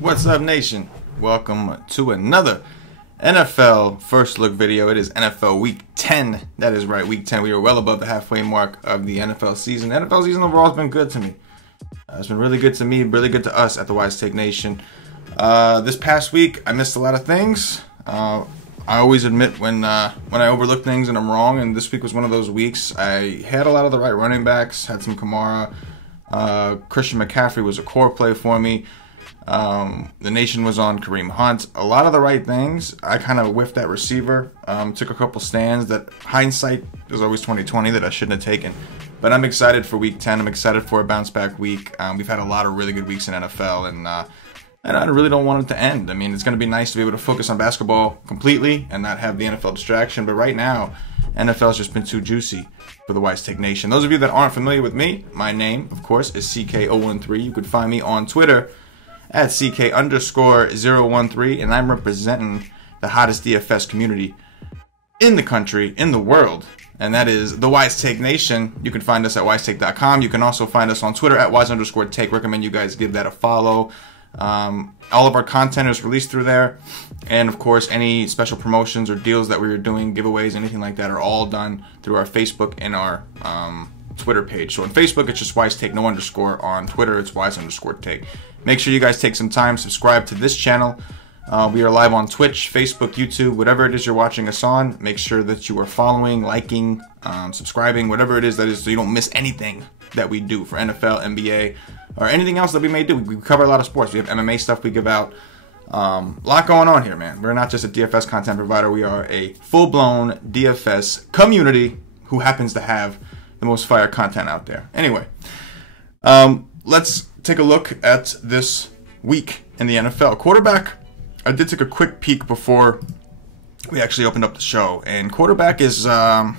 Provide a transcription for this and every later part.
What's up, nation? Welcome to another NFL First Look video. It is NFL Week 10. That is right, Week 10. We are well above the halfway mark of the NFL season. The NFL season overall has been good to me. It's been really good to me, really good to us at the Wise Take Nation. This past week, I missed a lot of things. I always admit when I overlook things and I'm wrong, and this week was one of those weeks. I had a lot of the right running backs, had some Kamara. Christian McCaffrey was a core play for me. The nation was on Kareem Hunt. A lot of the right things. I kind of whiffed that receiver. Took a couple stands that hindsight is always 20/20 that I shouldn't have taken. But I'm excited for Week 10. I'm excited for a bounce back week. We've had a lot of really good weeks in NFL, and I really don't want it to end. I mean, it's going to be nice to be able to focus on basketball completely and not have the NFL distraction. But right now, NFL's just been too juicy for the Wise Take Nation. Those of you that aren't familiar with me, my name, of course, is CK013. You could find me on Twitter at CK_013, and I'm representing the hottest DFS community in the country, in the world, and that is the Wise Take Nation. You can find us at wisetake.com. You can also find us on Twitter at wise_take. Recommend you guys give that a follow. All of our content is released through there, and of course any special promotions or deals that we are doing, giveaways, anything like that, are all done through our Facebook and our Twitter page. So on Facebook it's just Wise Take, no underscore. On Twitter it's Wise_take. Make sure you guys take some time, subscribe to this channel. We are live on Twitch, Facebook, YouTube, whatever it is you're watching us on. Make sure that you are following, liking, subscribing, whatever it is that is, so you don't miss anything that we do for NFL, NBA, or anything else that we may do. We cover a lot of sports. We have MMA stuff we give out. A lot going on here, man. We're not just a DFS content provider. We are a full-blown DFS community who happens to have the most fire content out there. Anyway, let's take a look at this week in the NFL. Quarterback, I did take a quick peek before we actually opened up the show, and quarterback is last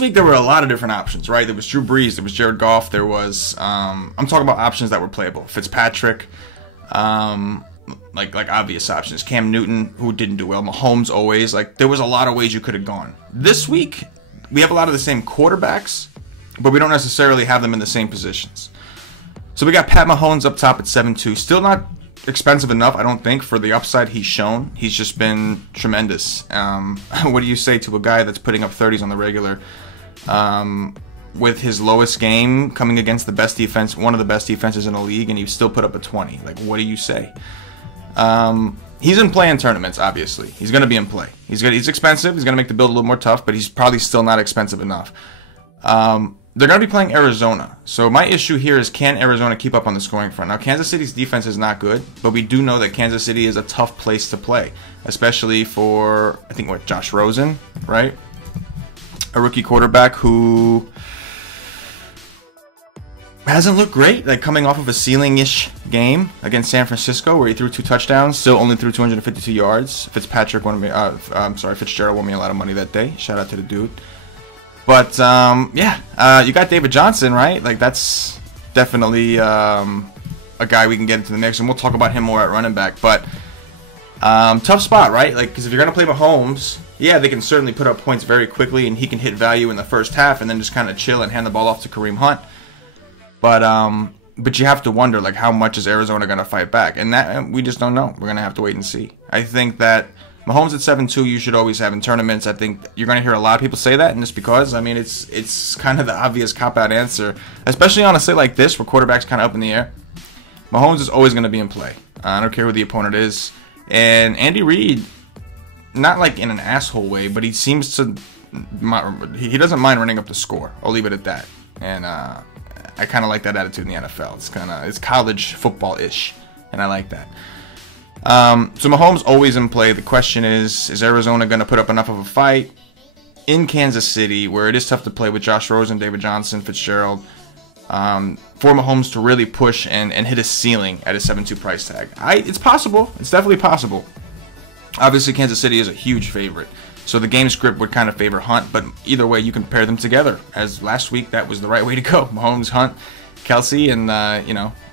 week there were a lot of different options, right? There was Drew Brees, there was Jared Goff, there was I'm talking about options that were playable. Fitzpatrick, like obvious options. Cam Newton, who didn't do well. Mahomes always. Like, there was a lot of ways you could have gone. This week we have a lot of the same quarterbacks, but we don't necessarily have them in the same positions. So we got Pat Mahomes up top at 7-2. Still not expensive enough, I don't think, for the upside he's shown. He's just been tremendous. What do you say to a guy that's putting up 30s on the regular, with his lowest game coming against the best defense, one of the best defenses in the league, and he still put up a 20? Like, what do you say? He's in play in tournaments, obviously. He's going to be in play. He's expensive. He's going to make the build a little more tough, but he's probably still not expensive enough. They're going to be playing Arizona. So my issue here is, can Arizona keep up on the scoring front? Now, Kansas City's defense is not good, but we do know that Kansas City is a tough place to play, especially for, I think, what, Josh Rosen, right? A rookie quarterback who hasn't looked great, like coming off of a ceiling-ish game against San Francisco where he threw 2 touchdowns, still only threw 252 yards. Fitzgerald won me a lot of money that day. Shout out to the dude. But, yeah, you got David Johnson, right? Like, that's definitely a guy we can get into the mix, and we'll talk about him more at running back. But, tough spot, right? Like, because if you're going to play Mahomes, yeah, they can certainly put up points very quickly, and he can hit value in the first half and then just kind of chill and hand the ball off to Kareem Hunt. But you have to wonder, like, how much is Arizona going to fight back? And that, we just don't know. We're going to have to wait and see. I think that Mahomes at 7-2 you should always have in tournaments. I think you're going to hear a lot of people say that, and just because, I mean, it's kind of the obvious cop-out answer, especially on a slate like this where quarterback's kind of up in the air. Mahomes is always going to be in play. I don't care who the opponent is. And Andy Reid, not like in an asshole way, but he seems to, he doesn't mind running up the score. I'll leave it at that. And I kind of like that attitude in the NFL. It's college football-ish, and I like that. So Mahomes always in play. The question is Arizona going to put up enough of a fight in Kansas City, where it is tough to play with Josh Rosen, David Johnson, Fitzgerald, for Mahomes to really push and hit a ceiling at a 7-2 price tag? It's possible. It's definitely possible. Obviously, Kansas City is a huge favorite, so the game script would kind of favor Hunt, but either way, you can pair them together. As last week, that was the right way to go. Mahomes, Hunt, Kelsey, and,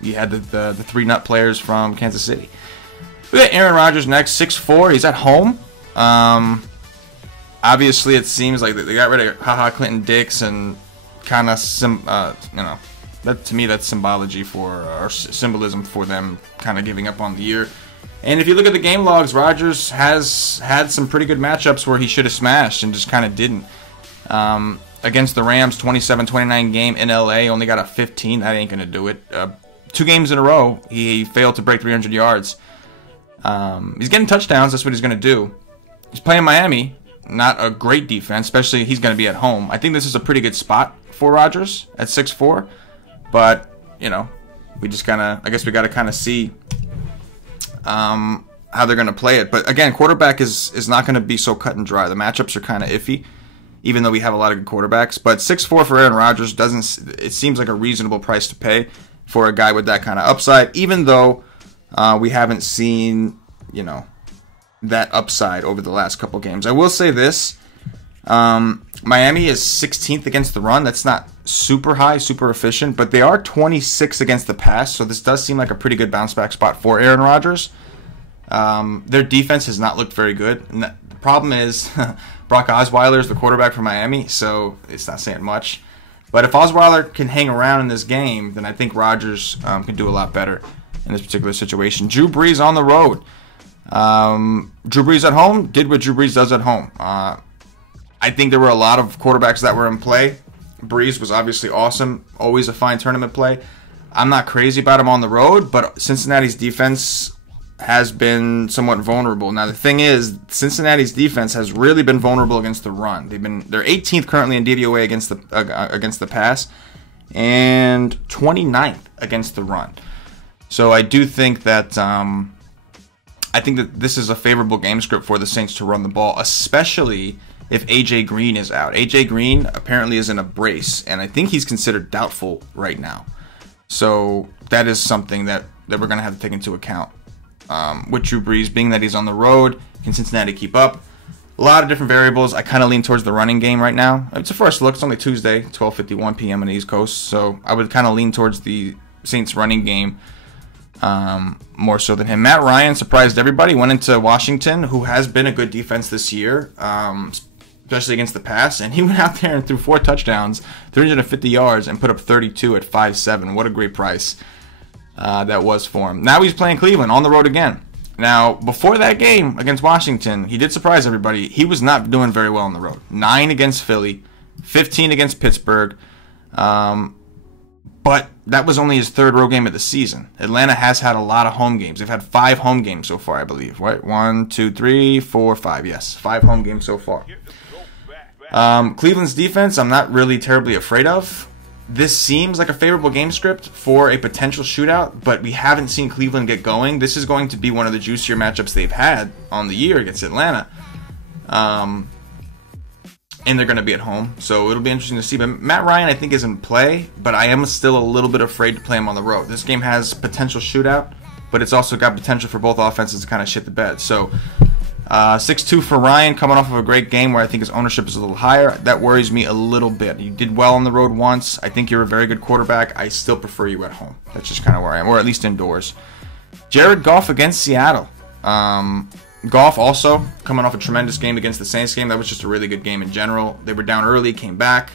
you had the 3 nut players from Kansas City. We got Aaron Rodgers next, 6'4". He's at home. Obviously, it seems like they got rid of HaHa Clinton Dix and kind of That to me, that's symbology for or symbolism for them kind of giving up on the year. And if you look at the game logs, Rodgers has had some pretty good matchups where he should have smashed and just kind of didn't. Against the Rams, 27-29 game in LA, only got a 15. That ain't gonna do it. 2 games in a row, he failed to break 300 yards. He's getting touchdowns. That's what he's gonna do. He's playing Miami, not a great defense, especially he's gonna be at home. I think this is a pretty good spot for Rodgers at 6'4", but you know, we just I guess we gotta kind of see how they're gonna play it. But again, quarterback is not gonna be so cut and dry. The matchups are kind of iffy, even though we have a lot of good quarterbacks. But 6'4" for Aaron Rodgers it seems like a reasonable price to pay for a guy with that kind of upside, even though we haven't seen, you know, that upside over the last couple games. I will say this, Miami is 16th against the run. That's not super high, super efficient, but they are 26 against the pass, so this does seem like a pretty good bounce back spot for Aaron Rodgers. Their defense has not looked very good. And the problem is Brock Osweiler is the quarterback for Miami, so it's not saying much. But if Osweiler can hang around in this game, then I think Rodgers can do a lot better in this particular situation. Drew Brees on the road. Drew Brees at home did what Drew Brees does at home. I think there were a lot of quarterbacks that were in play. Brees was obviously awesome, always a fine tournament play. I'm not crazy about him on the road, but Cincinnati's defense has been somewhat vulnerable. Now the thing is, Cincinnati's defense has really been vulnerable against the run. They're 18th currently in DVOA against the pass, and 29th against the run. So I do think that this is a favorable game script for the Saints to run the ball, especially if AJ Green is out. AJ Green apparently is in a brace, and I think he's considered doubtful right now. So that is something that we're going to have to take into account. With Drew Brees, being that he's on the road, can Cincinnati keep up? A lot of different variables. I kind of lean towards the running game right now. It's a first look. It's only Tuesday, 12:51 p.m. on the East Coast, so I would kind of lean towards the Saints running game more so than him. Matt Ryan surprised everybody. Went into Washington, who has been a good defense this year, especially against the pass, and he went out there and threw 4 touchdowns, 350 yards, and put up 32 at 5'7". What a great price that was for him. Now he's playing Cleveland on the road again. Now, before that game against Washington, he did surprise everybody. He was not doing very well on the road. 9 against Philly, 15 against Pittsburgh, but that was only his 3rd road game of the season. Atlanta has had a lot of home games. They've had 5 home games so far, I believe. Right? 1, 2, 3, 4, 5. Yes, 5 home games so far. Cleveland's defense, I'm not really terribly afraid of. This seems like a favorable game script for a potential shootout, but we haven't seen Cleveland get going. This is going to be one of the juicier matchups they've had on the year against Atlanta. And they're going to be at home, so it'll be interesting to see. But Matt Ryan, I think, is in play, but I am still a little bit afraid to play him on the road. This game has potential shootout, but it's also got potential for both offenses to kind of shit the bed. So 6'2" for Ryan, coming off of a great game where I think his ownership is a little higher. That worries me a little bit. You did well on the road once. I think you're a very good quarterback. I still prefer you at home. That's just kind of where I am, or at least indoors. Jared Goff against Seattle. Goff also coming off a tremendous game against the Saints game. That was just a really good game in general. They were down early, came back.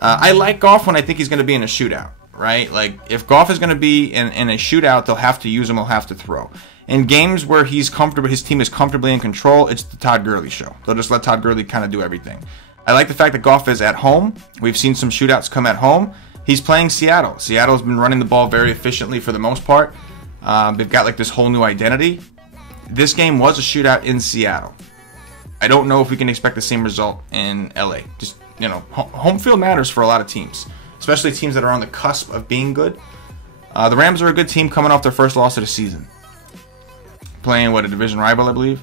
I like Goff when I think he's going to be in a shootout, right? Like, if Goff is going to be in a shootout, they'll have to use him, they'll have to throw. In games where he's comfortable, his team is comfortably in control, it's the Todd Gurley show. They'll just let Todd Gurley kind of do everything. I like the fact that Goff is at home. We've seen some shootouts come at home. He's playing Seattle. Seattle's been running the ball very efficiently for the most part. They've got like this whole new identity. This game was a shootout in Seattle. I don't know if we can expect the same result in LA. Just, you know, home field matters for a lot of teams, especially teams that are on the cusp of being good. The Rams are a good team coming off their first loss of the season. Playing, a division rival, I believe.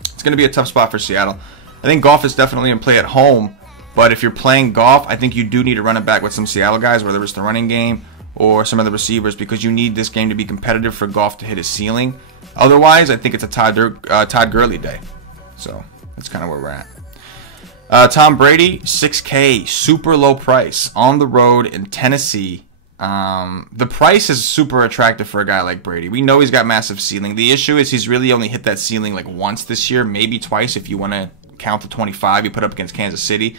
It's going to be a tough spot for Seattle. I think Goff is definitely in play at home, but if you're playing Goff, I think you do need to run it back with some Seattle guys, whether it's the running game or some of the receivers, because you need this game to be competitive for Goff to hit his ceiling. Otherwise, I think it's a Todd Gurley day. So that's kind of where we're at. Tom Brady, $6K, super low price, on the road in Tennessee. The price is super attractive for a guy like Brady. We know he's got massive ceiling. The issue is he's really only hit that ceiling like once this year, maybe twice if you want to count the 25 he put up against Kansas City.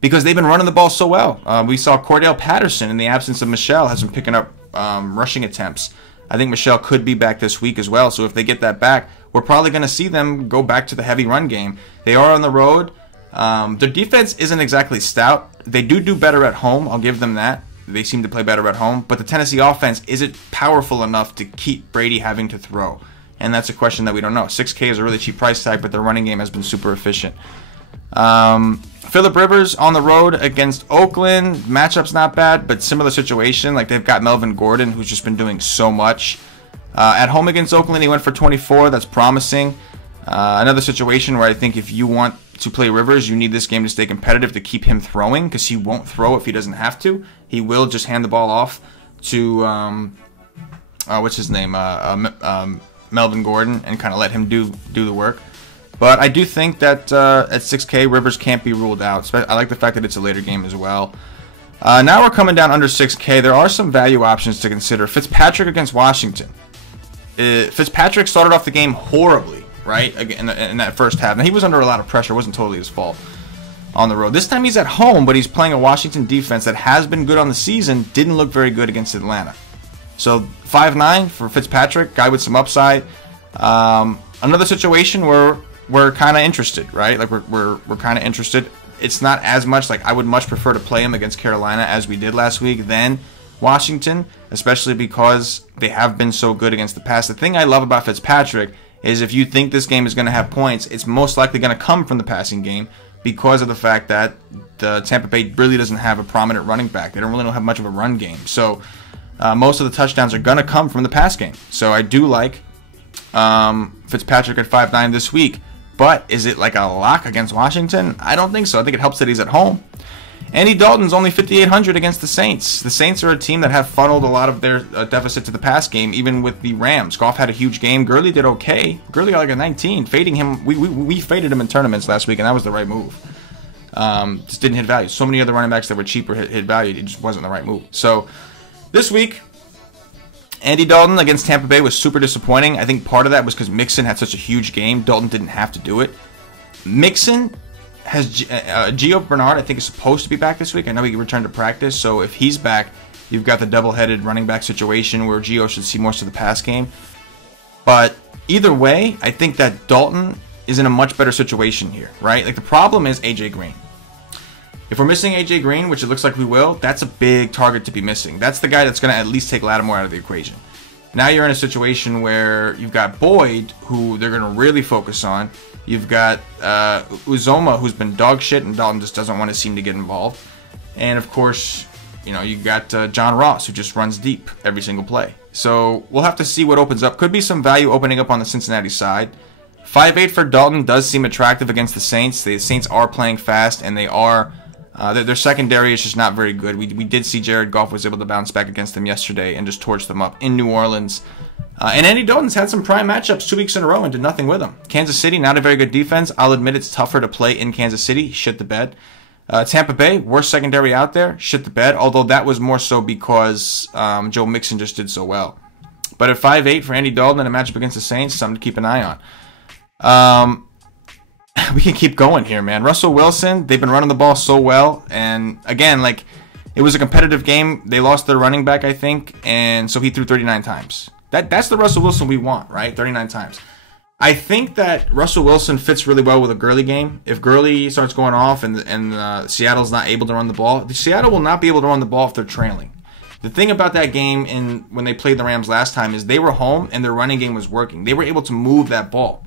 because they've been running the ball so well. We saw Cordell Patterson, in the absence of Michelle, has been picking up rushing attempts. I think Michelle could be back this week as well. So if they get that back, we're probably going to see them go back to the heavy run game. They are on the road. Their defense isn't exactly stout. They do better at home. I'll give them that. They seem to play better at home. But the Tennessee offense isn't powerful enough to keep Brady having to throw. And that's a question that we don't know. 6K is a really cheap price tag, but their running game has been super efficient. Phillip Rivers on the road against Oakland. Matchup's not bad, but similar situation. Like, they've got Melvin Gordon, who's just been doing so much. At home against Oakland, he went for 24. That's promising. Another situation where I think if you want to play Rivers, you need this game to stay competitive to keep him throwing, because he won't throw if he doesn't have to. He will just hand the ball off to, what's his name, Melvin Gordon, and kind of let him do the work. But I do think that at 6K, Rivers can't be ruled out. I like the fact that it's a later game as well. Now we're coming down under 6K. There are some value options to consider. Fitzpatrick against Washington. Fitzpatrick started off the game horribly, right, in that first half. Now, he was under a lot of pressure. It wasn't totally his fault on the road. This time he's at home, but he's playing a Washington defense that has been good on the season, didn't look very good against Atlanta. So 5.9 for Fitzpatrick, guy with some upside. Another situation where we're kind of interested, right? Like, we're kind of interested. It's not as much, like, I would much prefer to play him against Carolina as we did last week than Washington, especially because they have been so good against the pass. The thing I love about Fitzpatrick is if you think this game is going to have points, it's most likely going to come from the passing game, because of the fact that the Tampa Bay really doesn't have a prominent running back. They don't really have much of a run game. So most of the touchdowns are going to come from the pass game. So I do like Fitzpatrick at 5.9 this week. But is it like a lock against Washington? I don't think so. I think it helps that he's at home. Andy Dalton's only 5,800 against the Saints. The Saints are a team that have funneled a lot of their deficit to the pass game, even with the Rams. Goff had a huge game. Gurley did okay. Gurley got like a 19. Fading him, we faded him in tournaments last week, and that was the right move. Just didn't hit value. So many other running backs that were cheaper hit value. It just wasn't the right move. So this week, Andy Dalton against Tampa Bay was super disappointing. I think part of that was because Mixon had such a huge game. Dalton didn't have to do it. Mixon has Gio Bernard, I think, is supposed to be back this week. I know he returned to practice, so if he's back, you've got the double-headed running back situation where Gio should see most of the pass game. But either way, I think that Dalton is in a much better situation here, right? Like, the problem is AJ Green. If we're missing AJ Green, which it looks like we will, that's a big target to be missing. That's the guy that's going to at least take Lattimore out of the equation. Now you're in a situation where you've got Boyd, who they're going to really focus on. You've got Uzoma, who's been dog shit, and Dalton just doesn't want to seem to get involved. And, of course, you know, you got John Ross, who just runs deep every single play. So we'll have to see what opens up. Could be some value opening up on the Cincinnati side. 5.8 for Dalton does seem attractive against the Saints. The Saints are playing fast, and they are... their secondary is just not very good. We did see Jared Goff was able to bounce back against them yesterday and just torch them up in New Orleans. And Andy Dalton's had some prime matchups 2 weeks in a row and did nothing with them. Kansas City, not a very good defense. I'll admit it's tougher to play in Kansas City. Shit the bed. Tampa Bay, worst secondary out there. Shit the bed. Although that was more so because Joe Mixon just did so well. But at 5.8 for Andy Dalton in a matchup against the Saints, something to keep an eye on. We can keep going here, man. Russell Wilson, they've been running the ball so well. And again, like, it was a competitive game. They lost their running back, I think. And so he threw 39 times. That's the Russell Wilson we want, right? 39 times. I think that Russell Wilson fits really well with a Gurley game. If Gurley starts going off and Seattle's not able to run the ball, Seattle will not be able to run the ball if they're trailing. The thing about that game when they played the Rams last time is they were home and their running game was working. They were able to move that ball.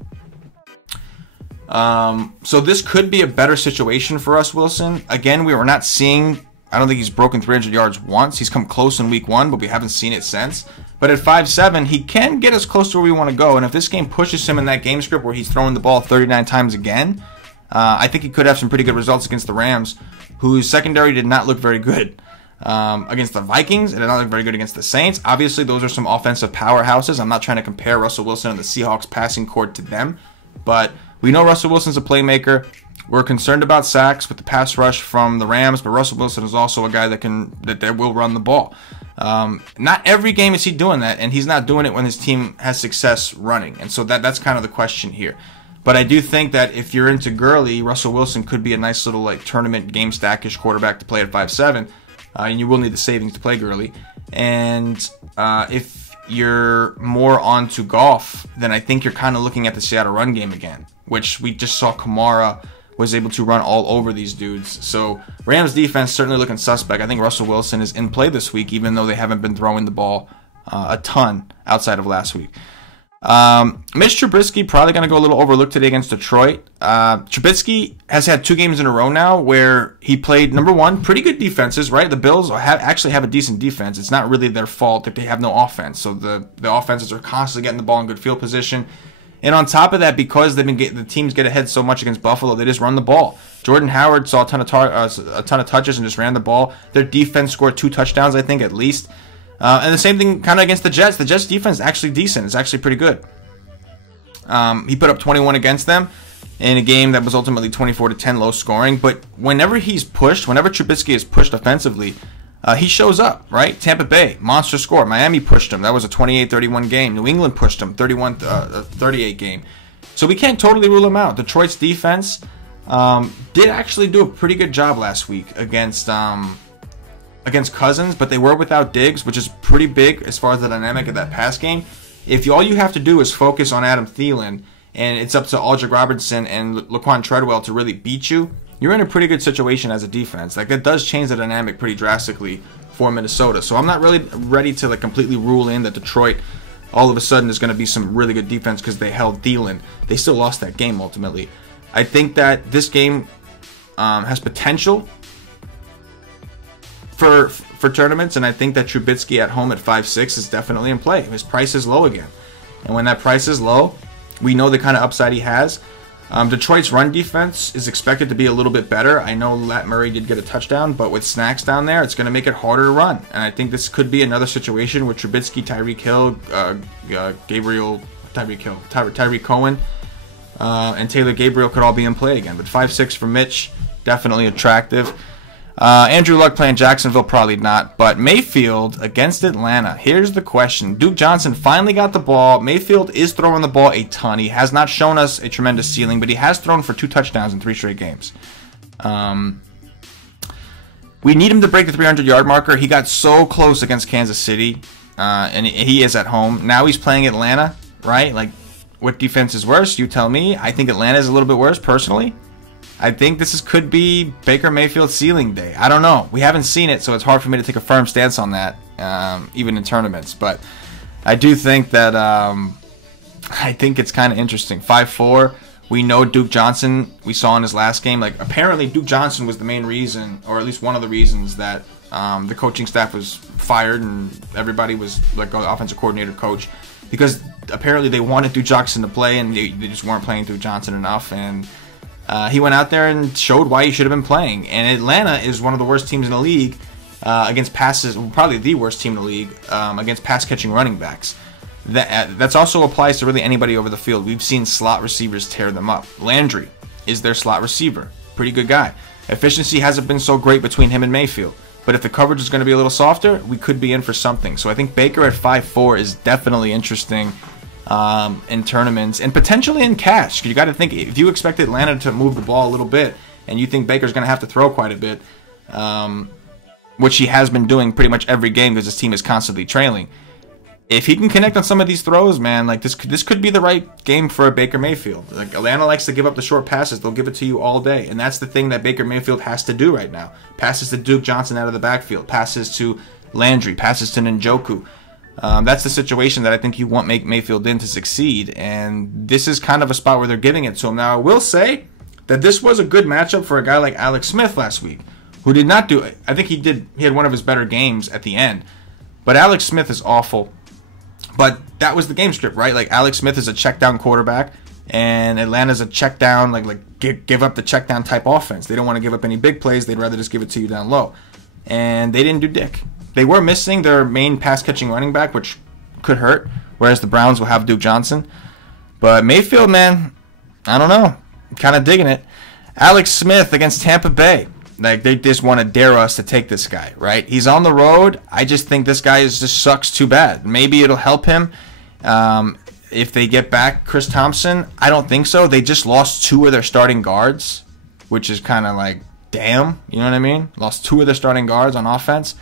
So this could be a better situation for us, Wilson. Again, we were not seeing... I don't think he's broken 300 yards once. He's come close in week 1, but we haven't seen it since. But at 5.7, he can get us close to where we want to go. And if this game pushes him in that game script where he's throwing the ball 39 times again, I think he could have some pretty good results against the Rams, whose secondary did not look very good. Against the Vikings, it did not look very good against the Saints. Obviously, those are some offensive powerhouses. I'm not trying to compare Russell Wilson and the Seahawks passing court to them. But we know Russell Wilson's a playmaker. We're concerned about sacks with the pass rush from the Rams, but Russell Wilson is also a guy that will run the ball. Not every game is he doing that, and he's not doing it when his team has success running. And so that's kind of the question here. But I do think that if you're into Gurley, Russell Wilson could be a nice little like tournament game stackish quarterback to play at 5'7", and you will need the savings to play Gurley. And if you're more onto golf, then I think you're kind of looking at the Seattle run game again, which we just saw Kamara was able to run all over these dudes. So Rams defense certainly looking suspect. I think Russell Wilson is in play this week, even though they haven't been throwing the ball a ton outside of last week. Mitch Trubisky probably going to go a little overlooked today against Detroit. Trubisky has had 2 games in a row now where he played, number one, pretty good defenses, right? The Bills actually have a decent defense. It's not really their fault if they have no offense. So the offenses are constantly getting the ball in good field position. And on top of that, because the teams get ahead so much against Buffalo, they just run the ball. Jordan Howard saw a ton of touches and just ran the ball. Their defense scored 2 touchdowns, I think, at least. And the same thing kind of against the Jets. The Jets' defense is actually decent. It's actually pretty good. He put up 21 against them in a game that was ultimately 24-10 low scoring. But whenever he's pushed, whenever Trubisky is pushed offensively, he shows up, right? Tampa Bay, monster score. Miami pushed him. That was a 28-31 game. New England pushed him, 31-38 game. So we can't totally rule him out. Detroit's defense did actually do a pretty good job last week against Cousins, but they were without Diggs, which is pretty big as far as the dynamic of that pass game. If all you have to do is focus on Adam Thielen, and it's up to Aldrick Robertson and Laquan Treadwell to really beat you, you're in a pretty good situation as a defense. Like, that does change the dynamic pretty drastically for Minnesota. So I'm not really ready to like completely rule in that Detroit all of a sudden is going to be some really good defense because they held Thielen. They still lost that game ultimately. I think that this game has potential for tournaments, and I think that Trubisky at home at 5'6" is definitely in play. His price is low again, and when that price is low, we know the kind of upside he has. Detroit's run defense is expected to be a little bit better. I know Lat Murray did get a touchdown, but with Snacks down there, it's going to make it harder to run. And I think this could be another situation with Trubisky, Tyreek Hill, Tyreek Cohen, and Taylor Gabriel could all be in play again. But 5'6" for Mitch, definitely attractive. Andrew Luck playing Jacksonville, probably not. But Mayfield against Atlanta. Here's the question. Duke Johnson finally got the ball. Mayfield is throwing the ball a ton. He has not shown us a tremendous ceiling, but he has thrown for 2 touchdowns in 3 straight games. We need him to break the 300-yard marker. He got so close against Kansas City, and he is at home. Now he's playing Atlanta, right? Like, what defense is worse? You tell me. I think Atlanta is a little bit worse, personally. I think this could be Baker Mayfield's ceiling day. I don't know. We haven't seen it, so it's hard for me to take a firm stance on that, even in tournaments. But I do think that I think it's kind of interesting. 5'4". We know Duke Johnson. We saw in his last game. Like, apparently Duke Johnson was the main reason, or at least one of the reasons, that the coaching staff was fired and everybody was like the offensive coordinator, coach, because apparently they wanted Duke Johnson to play and they just weren't playing Duke Johnson enough. And he went out there and showed why he should have been playing. And Atlanta is one of the worst teams in the league against passes, probably the worst team in the league against pass-catching running backs. That also applies to really anybody over the field. We've seen slot receivers tear them up. Landry is their slot receiver. Pretty good guy. Efficiency hasn't been so great between him and Mayfield. But if the coverage is going to be a little softer, we could be in for something. So I think Baker at 5'4" is definitely interesting in tournaments and potentially in cash. You got to think, if you expect Atlanta to move the ball a little bit and you think Baker's going to have to throw quite a bit, which he has been doing pretty much every game because his team is constantly trailing. If he can connect on some of these throws, man, like this could be the right game for a Baker Mayfield. Like, Atlanta likes to give up the short passes. They'll give it to you all day. And that's the thing that Baker Mayfield has to do right now. Passes to Duke Johnson out of the backfield. Passes to Landry. Passes to Njoku. That's the situation that I think you want Mayfield in to succeed. And this is kind of a spot where they're giving it to him. Now, I will say that this was a good matchup for a guy like Alex Smith last week, who did not do it. I think he had one of his better games at the end. But Alex Smith is awful. But that was the game script, right? Like, Alex Smith is a check down quarterback, and Atlanta's a check down, give up the check down type offense. They don't want to give up any big plays. They'd rather just give it to you down low. And they didn't do dick. They were missing their main pass catching running back, which could hurt, whereas the Browns will have Duke Johnson. But Mayfield, man, I don't know. Kind of digging it. Alex Smith against Tampa Bay. Like, they just want to dare us to take this guy, right? He's on the road. I just think this guy just sucks too bad. Maybe it'll help him. if they get back Chris Thompson, I don't think so. They just lost 2 of their starting guards, which is kind of like, damn, you know what I mean? Lost 2 of their starting guards on offense.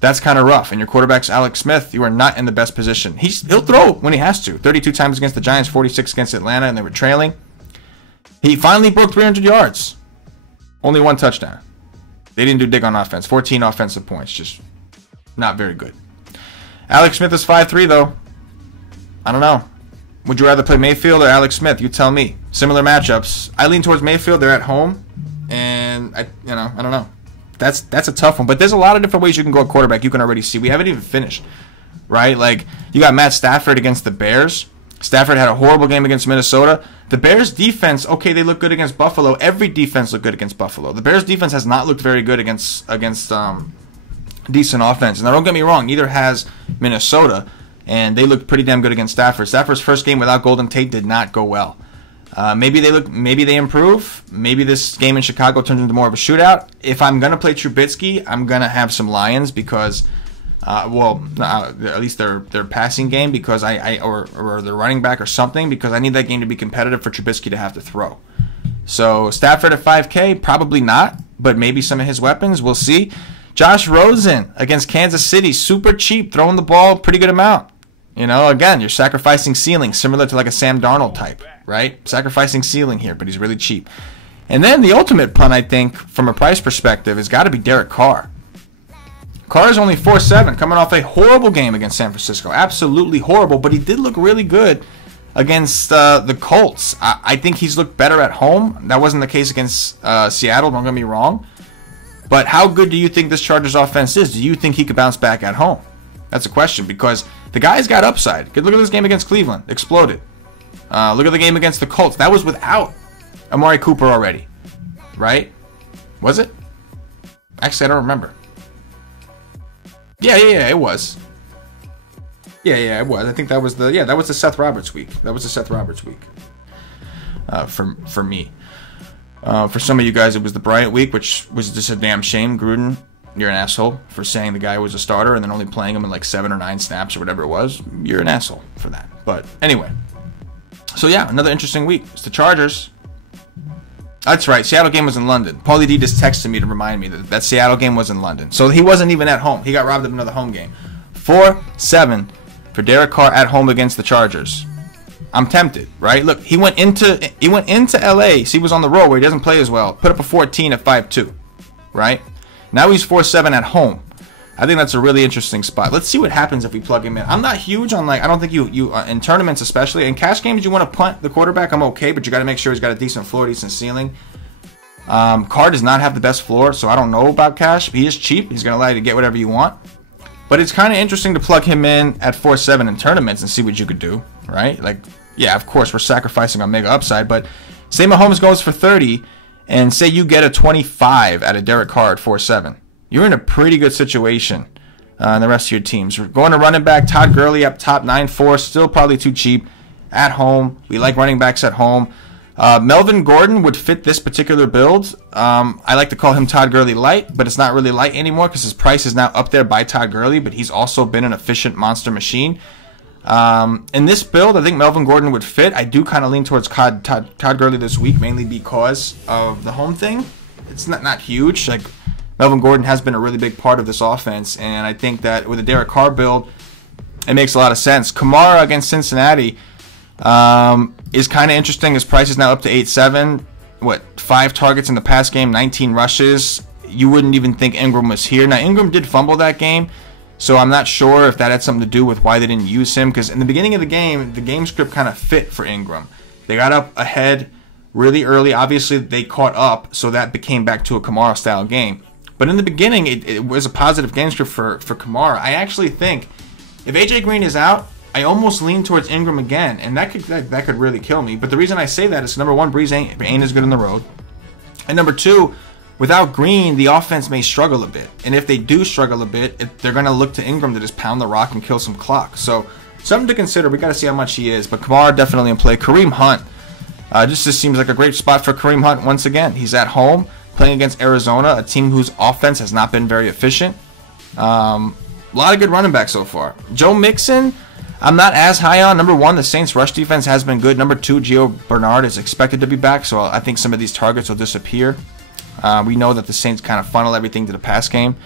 That's kind of rough. And your quarterback's Alex Smith. You are not in the best position. He'll throw when he has to. 32 times against the Giants, 46 against Atlanta, and they were trailing. He finally broke 300 yards. Only 1 touchdown. They didn't do dig on offense. 14 offensive points. Just not very good. Alex Smith is 5'3", though. I don't know. Would you rather play Mayfield or Alex Smith? You tell me. Similar matchups. I lean towards Mayfield. They're at home. And, I don't know. That's a tough one. But there's a lot of different ways you can go at quarterback. You can already see. We haven't even finished, right? Like, you got Matt Stafford against the Bears. Stafford had a horrible game against Minnesota. The Bears' defense, okay, they look good against Buffalo. Every defense looked good against Buffalo. The Bears' defense has not looked very good against decent offense. Now, don't get me wrong. Neither has Minnesota. And they looked pretty damn good against Stafford. Stafford's first game without Golden Tate did not go well. Maybe they improve. Maybe this game in Chicago turns into more of a shootout. If I'm gonna play Trubisky, I'm gonna have some Lions because, at least their passing game because or their running back or something because I need that game to be competitive for Trubisky to have to throw. So Stafford at 5K, probably not, but maybe some of his weapons, we'll see. Josh Rosen against Kansas City, super cheap, throwing the ball pretty good amount. You know, again, you're sacrificing ceiling, similar to like a Sam Darnold type, right? Sacrificing ceiling here, but he's really cheap. And then the ultimate punt, I think, from a price perspective, has got to be Derek Carr. Carr is only 4.7, coming off a horrible game against San Francisco. Absolutely horrible, but he did look really good against the Colts. I think he's looked better at home. That wasn't the case against Seattle, don't get me wrong. But how good do you think this Chargers offense is? Do you think he could bounce back at home? That's a question because the guy's got upside. Look at this game against Cleveland. Exploded. Look at the game against the Colts. That was without Amari Cooper already. Right? Was it? Actually, I don't remember. Yeah, it was. Yeah, it was. I think that was the Seth Roberts week. That was the Seth Roberts week. For me. For some of you guys, it was the Bryant week, which was just a damn shame. Gruden, you're an asshole for saying the guy was a starter and then only playing him in like 7 or 9 snaps or whatever it was. You're an asshole for that. But anyway. So yeah, another interesting week. It's the Chargers. That's right. Seattle game was in London. Paulie D just texted me to remind me that Seattle game was in London. So he wasn't even at home. He got robbed of another home game. 4-7 for Derek Carr at home against the Chargers. I'm tempted, right? Look, he went into LA. See, he was on the road where he doesn't play as well. Put up a 14 at 5-2, right? Now he's 4-7 at home. I think that's a really interesting spot. Let's see what happens if we plug him in. I'm not huge on I don't think you in tournaments especially. In cash games, you want to punt the quarterback. I'm okay, but you got to make sure he's got a decent floor, decent ceiling. Carr does not have the best floor, so I don't know about cash. He is cheap. He's going to allow you to get whatever you want. But it's kind of interesting to plug him in at 4-7 in tournaments and see what you could do, right? Like, yeah, of course, we're sacrificing on mega upside, but say Mahomes goes for 30, and say you get a 25 out of Derek Carr at 4-7. You're in a pretty good situation in the rest of your teams. We're going to running back, Todd Gurley up top, 9-4, still probably too cheap. At home, we like running backs at home. Melvin Gordon would fit this particular build. I like to call him Todd Gurley light, but it's not really light anymore because his price is now up there by Todd Gurley, but he's also been an efficient monster machine. In this build, I think Melvin Gordon would fit. I do kind of lean towards Todd Gurley this week, mainly because of the home thing. It's not huge. Like, Melvin Gordon has been a really big part of this offense, and I think that with a Derek Carr build, it makes a lot of sense. Kamara against Cincinnati is kind of interesting. His price is now up to 8-7. 5 targets in the pass game, 19 rushes. You wouldn't even think Ingram was here. Now, Ingram did fumble that game, so I'm not sure if that had something to do with why they didn't use him, because in the beginning of the game script kind of fit for Ingram. They got up ahead really early. Obviously, they caught up, so that became back to a Kamara-style game. But in the beginning, it was a positive game script for Kamara. I actually think if A.J. Green is out, I almost lean towards Ingram again, and that could really kill me. But the reason I say that is, number one, Breeze ain't as good on the road. And number two, without Green, the offense may struggle a bit. And if they do struggle a bit, they're going to look to Ingram to just pound the rock and kill some clock. So something to consider. We got to see how much he is. But Kamara definitely in play. Kareem Hunt. Just seems like a great spot for Kareem Hunt once again. He's at home playing against Arizona, a team whose offense has not been very efficient. A lot of good running backs so far. Joe Mixon, I'm not as high on. Number 1, the Saints' rush defense has been good. Number 2, Gio Bernard is expected to be back, so I think some of these targets will disappear. We know that the Saints kind of funnel everything to the pass game.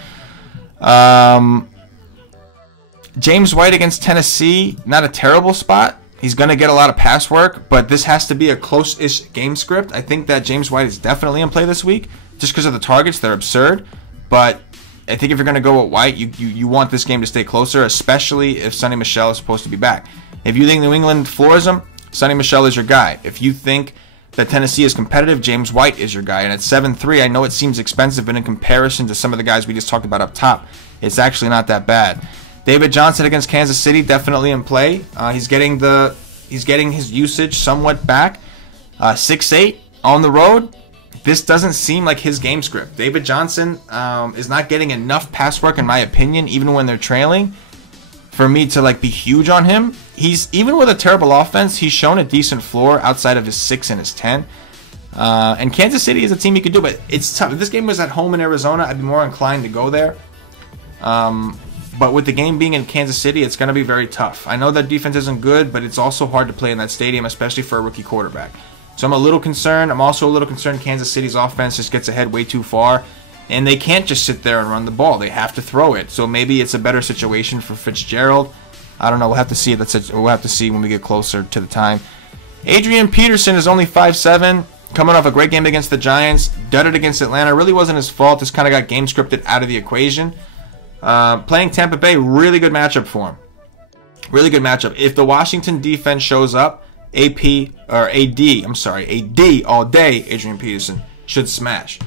James White against Tennessee, not a terrible spot. He's going to get a lot of pass work, but this has to be a close-ish game script. I think that James White is definitely in play this week just because of the targets. They're absurd, but I think if you're going to go with White, you want this game to stay closer, especially if Sonny Michel is supposed to be back. If you think New England floors them, Sonny Michel is your guy. If you think that Tennessee is competitive, James White is your guy. And at 7-3, I know it seems expensive, but in comparison to some of the guys we just talked about up top, it's actually not that bad. David Johnson against Kansas City, definitely in play. He's getting his usage somewhat back. 6-8 on the road. This doesn't seem like his game script. David Johnson is not getting enough pass work, in my opinion, even when they're trailing, for me to like be huge on him. He's, even with a terrible offense, he's shown a decent floor outside of his 6 and his 10. And Kansas City is a team you could do, but it's tough. If this game was at home in Arizona, I'd be more inclined to go there. But with the game being in Kansas City, it's going to be very tough. I know that defense isn't good, but it's also hard to play in that stadium, especially for a rookie quarterback. So I'm a little concerned. I'm also a little concerned Kansas City's offense just gets ahead way too far, and they can't just sit there and run the ball. They have to throw it. So maybe it's a better situation for Fitzgerald. I don't know. We'll have to see. We'll have to see when we get closer to the time. Adrian Peterson is only 5'7", coming off a great game against the Giants. Dudded against Atlanta. Really wasn't his fault. Just kind of got game scripted out of the equation. Playing Tampa Bay, really good matchup for him. Really good matchup. If the Washington defense shows up, AD all day, Adrian Peterson should smash.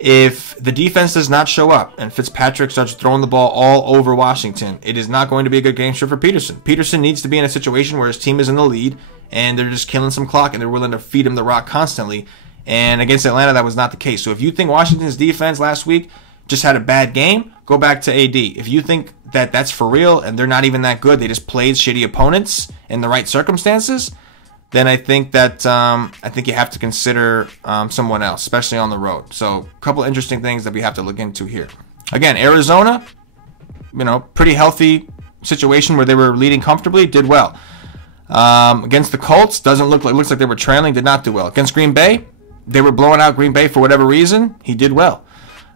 If the defense does not show up and Fitzpatrick starts throwing the ball all over Washington, it is not going to be a good game script for Peterson. Peterson needs to be in a situation where his team is in the lead and they're just killing some clock and they're willing to feed him the rock constantly. And against Atlanta, that was not the case. So if you think Washington's defense last week just had a bad game, go back to AD. If you think that that's for real and they're not even that good, they just played shitty opponents in the right circumstances, then I think that you have to consider someone else, especially on the road. So a couple interesting things that we have to look into here. Again, Arizona, pretty healthy situation where they were leading comfortably, did well. Against the Colts, looks like they were trailing, did not do well. Against Green Bay, they were blowing out Green Bay for whatever reason, he did well.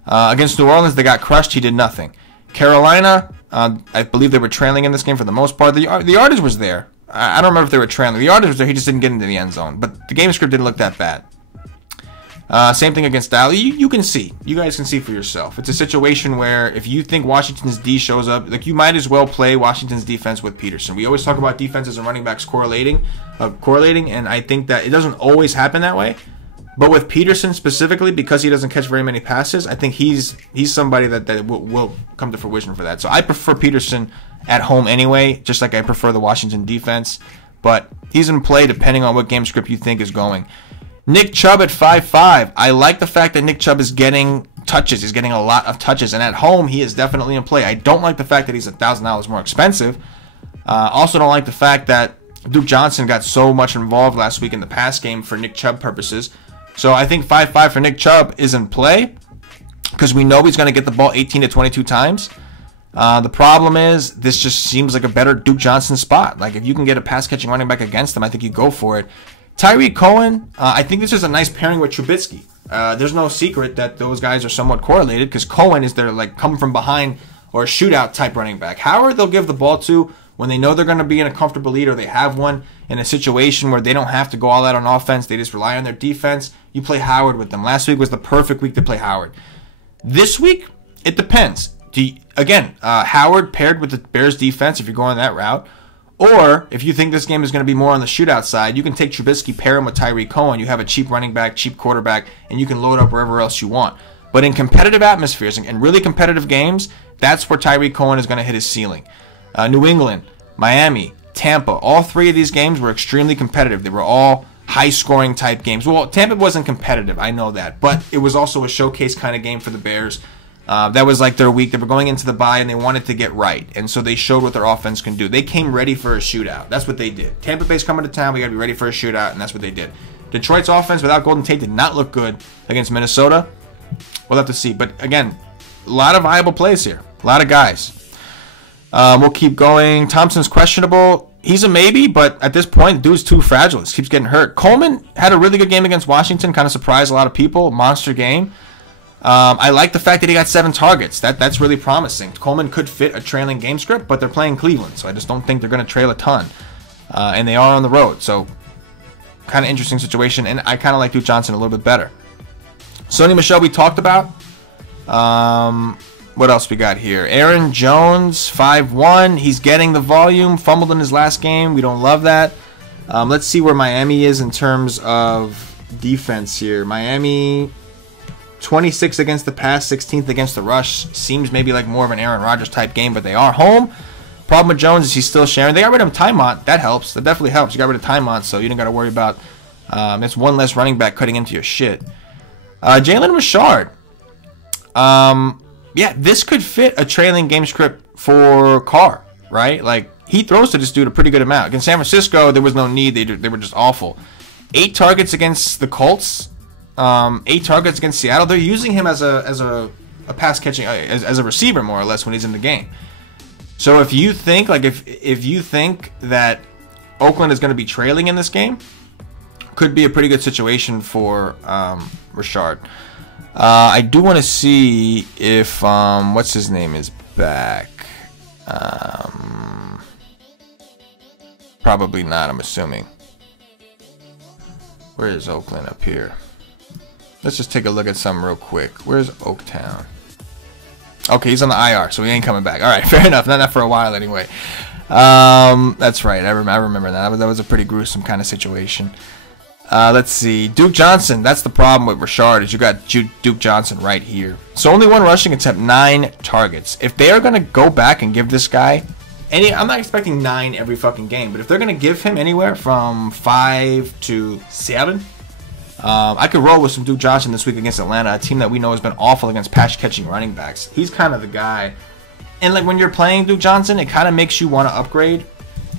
Against New Orleans, they got crushed, he did nothing. Carolina, I believe they were trailing in this game for the most part. The yardage was there. I don't remember if they were trailing. The yardage was there, he just didn't get into the end zone. But the game script didn't look that bad. Same thing against Dallas. You can see. You guys can see for yourself. It's a situation where if you think Washington's D shows up, like you might as well play Washington's defense with Peterson. We always talk about defenses and running backs correlating, and I think that it doesn't always happen that way. But with Peterson specifically, because he doesn't catch very many passes, I think he's somebody that will come to fruition for that. So I prefer Peterson at home anyway, just like I prefer the Washington defense. But he's in play depending on what game script you think is going. Nick Chubb at 5'5". I like the fact that Nick Chubb is getting touches. He's getting a lot of touches. And at home, he is definitely in play. I don't like the fact that he's $1,000 more expensive. Also don't like the fact that Duke Johnson got so much involved last week in the pass game for Nick Chubb purposes. So I think 5'5" for Nick Chubb is in play because we know he's going to get the ball 18 to 22 times. The problem is this just seems like a better Duke Johnson spot. Like if you can get a pass-catching running back against them, I think you go for it. Tyreek Cohen, I think this is a nice pairing with Trubisky. There's no secret that those guys are somewhat correlated because Cohen is their like come from behind or a shootout type running back. Howard they'll give the ball to when they know they're going to be in a comfortable lead or they have one in a situation where they don't have to go all out on offense. They just rely on their defense. You play Howard with them. Last week was the perfect week to play Howard. This week, it depends. Howard paired with the Bears defense if you're going that route. Or if you think this game is going to be more on the shootout side, you can take Trubisky, pair him with Tyreek Cohen. You have a cheap running back, cheap quarterback, and you can load up wherever else you want. But in competitive atmospheres and really competitive games, that's where Tyreek Cohen is going to hit his ceiling. New England, Miami, Tampa, all three of these games were extremely competitive. They were all high-scoring type games. Well, Tampa wasn't competitive, I know that, but it was also a showcase kind of game for the Bears. That was like their week. They were going into the bye and they wanted to get right, and so they showed what their offense can do. They came ready for a shootout. That's what they did. Tampa Bay's coming to town. We got to be ready for a shootout, and that's what they did. Detroit's offense without Golden Tate did not look good against Minnesota. We'll have to see. But again, a lot of viable plays here. A lot of guys. We'll keep going. Thompson's questionable. He's a maybe, but at this point, the dude's too fragile. He keeps getting hurt. Coleman had a really good game against Washington. Kind of surprised a lot of people. Monster game. I like the fact that he got 7 targets. That's really promising. Coleman could fit a trailing game script, but they're playing Cleveland, so I just don't think they're going to trail a ton. And they are on the road, so kind of interesting situation. And I kind of like Duke Johnson a little bit better. Sony Michel we talked about. What else we got here? Aaron Jones, 5-1. He's getting the volume. Fumbled in his last game. We don't love that. Let's see where Miami is in terms of defense here. Miami, 26th against the pass, 16th against the rush. Seems maybe like more of an Aaron Rodgers type game, but they are home. Problem with Jones is he's still sharing. They got rid of Tymont. That helps. That definitely helps. You got rid of Tymont, so you don't got to worry about it's one less running back cutting into your shit. Jalen Richard. Yeah, this could fit a trailing game script for Carr, right? Like, he throws to this dude a pretty good amount. Against San Francisco, there was no need. They were just awful. 8 targets against the Colts. 8 targets against Seattle. They're using him as a pass catching, as a receiver more or less when he's in the game. So if you think if you think that Oakland is going to be trailing in this game, could be a pretty good situation for Richard. I do want to see if what's his name is back. Probably not, I'm assuming. Where is Oakland up here? Let's just take a look at something real quick. Where's Oaktown? Okay, he's on the IR, so he ain't coming back. All right, fair enough. Not for a while anyway. That's right. I remember that. That was a pretty gruesome kind of situation. Let's see. Duke Johnson. That's the problem with Richard, is you got Duke Johnson right here. So only 1 rushing attempt, 9 targets. If they are going to go back and give this guy I'm not expecting 9 every fucking game, but if they're going to give him anywhere from 5 to 7, I could roll with some Duke Johnson this week against Atlanta, a team that we know has been awful against pass-catching running backs. He's kind of the guy. And like when you're playing Duke Johnson, it kind of makes you want to upgrade.